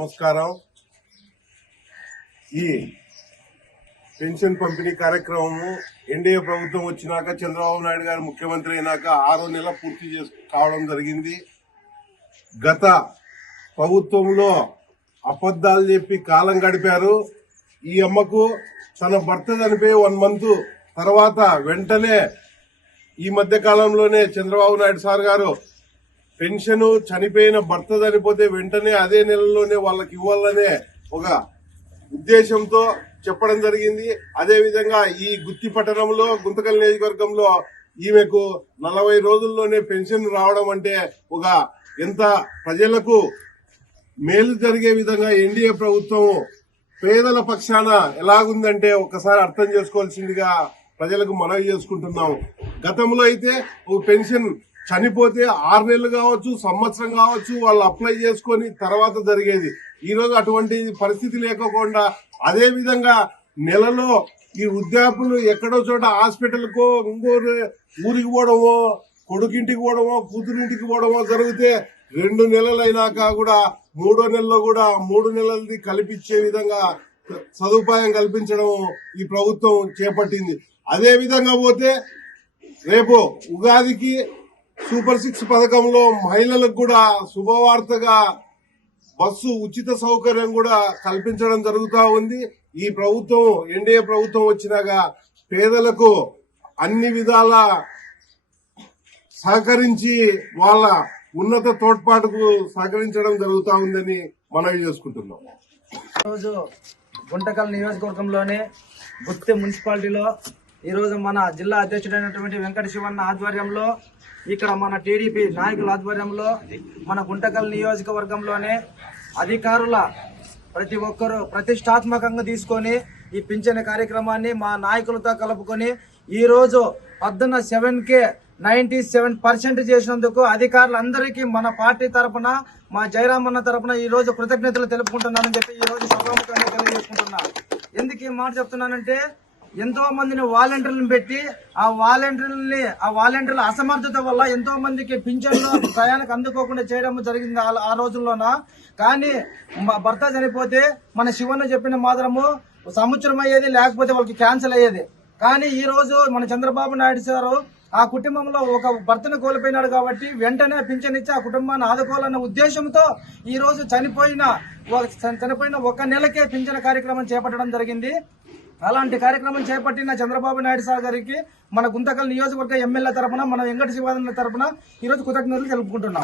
నమస్కారం. ఈ పెన్షన్ పంపిణీ కార్యక్రమము ఎన్డీఏ ప్రభుత్వం వచ్చినాక చంద్రబాబు నాయుడు గారు ముఖ్యమంత్రి అయినాక 6వ నెల పూర్తి కావడం జరిగింది. గత ప్రభుత్వంలో అబద్దాలు చెప్పి కాలం గడిపారు. ఈ అమ్మకు తన భర్త చనిపోయి 1 మంత్ తర్వాత వెంటనే ఈ మధ్య కాలంలోనే చంద్రబాబు నాయుడు సార్ గారు పెన్షన్ చనిపోయిన భర్త చనిపోతే వెంటనే అదే నెలలోనే వాళ్ళకి ఇవ్వాలనే ఒక ఉద్దేశంతో చెప్పడం జరిగింది. అదేవిధంగా ఈ గుత్తి పట్టణంలో గుంతకల్ నియోజకవర్గంలో ఈమెకు 40 రోజుల్లోనే పెన్షన్ రావడం అంటే ఒక ఎంత ప్రజలకు మేలు జరిగే విధంగా ఎన్డీఏ ప్రభుత్వం పేదల పక్షాన ఎలాగుందంటే ఒక్కసారి అర్థం చేసుకోవాల్సిందిగా ప్రజలకు మనవి చేసుకుంటున్నాము. గతంలో అయితే ఒక పెన్షన్ చనిపోతే 6 నెలలు కావచ్చు, సంవత్సరం కావచ్చు, వాళ్ళు అప్లై చేసుకొని తర్వాత జరిగేది. ఈ రోజు అటువంటి పరిస్థితి లేకుండా అదే విధంగా నెలలో ఈ వృద్ధాపులు ఎక్కడో చోట హాస్పిటల్కో ఇంకో ఊరికి పోవడమో, కొడుకింటికి పోవడమో, కూతురింటికి పోవడమో జరిగితే 2 నెలలైనాక కూడా 3వ నెలలో కూడా 3 నెలలది కల్పించే విధంగా సదుపాయం కల్పించడం ఈ ప్రభుత్వం చేపట్టింది. అదే విధంగా పోతే రేపు ఉగాదికి సూపర్ 6 పథకంలో మహిళలకు కూడా శుభవార్తగా బస్సు ఉచిత సౌకర్యం కూడా కల్పించడం జరుగుతూ ఉంది. ఈ ప్రభుత్వం ఎన్డీఏ ప్రభుత్వం వచ్చినాక పేదలకు అన్ని విధాల సహకరించి వాళ్ళ ఉన్నత తోడ్పాటుకు సహకరించడం జరుగుతూ ఉందని మనవి చేసుకుంటున్నాం. ఈరోజు గుంటకల్ నియోజకవర్గంలోని గుత్తి మున్సిపాలిటీలో ఈరోజు మన జిల్లా అధ్యక్షుడైనటువంటి వెంకట శివన్న ఆధ్వర్యంలో ఇక్కడ మన టీడీపీ నాయకుల ఆధ్వర్యంలో మన గుంటకల్ నియోజకవర్గంలోనే అధికారుల ప్రతి ఒక్కరూ ప్రతిష్టాత్మకంగా తీసుకొని ఈ పింఛన్ కార్యక్రమాన్ని మా నాయకులతో కలుపుకొని ఈరోజు 7K 97% చేసినందుకు అధికారులందరికీ మన పార్టీ తరఫున మా జయరామన్న తరఫున ఈ రోజు కృతజ్ఞతలు తెలుపుకుంటున్నానని చెప్పి ఈ రోజు సభాముఖంగా తెలియజేసుకుంటున్నా. ఎందుకు ఈ మాట చెప్తున్నానంటే ఎంతో మందిని వాలంటీర్లను పెట్టి ఆ వాలంటీర్ల అసమర్థత వల్ల ఎంతో మందికి పింఛన్లు ప్రయాణకు అందుకోకుండా చేయడం జరిగింది ఆ రోజుల్లోన. కానీ భర్త చనిపోతే మన శివన్న చెప్పిన మాత్రము సంవత్సరం అయ్యేది, లేకపోతే వాళ్ళకి క్యాన్సిల్ అయ్యేది. కానీ ఈ రోజు మన చంద్రబాబు నాయుడు సారు ఆ కుటుంబంలో ఒక భర్తను కోల్పోయినాడు కాబట్టి వెంటనే పింఛన్ ఇచ్చి ఆ కుటుంబాన్ని ఆదుకోవాలన్న ఉద్దేశంతో ఈ రోజు చనిపోయిన 1 నెలకే పింఛన్ కార్యక్రమం చేపట్టడం జరిగింది. అలాంటి కార్యక్రమం చేపట్టిన చంద్రబాబు నాయుడు సార్ గారికి మన గుంతకల్ నియోజకవర్గ ఎమ్మెల్యే తరఫున, మన వెంకట శివానంద తరఫున ఈరోజు కృతజ్ఞతలు తెలుపుకుంటున్నాం.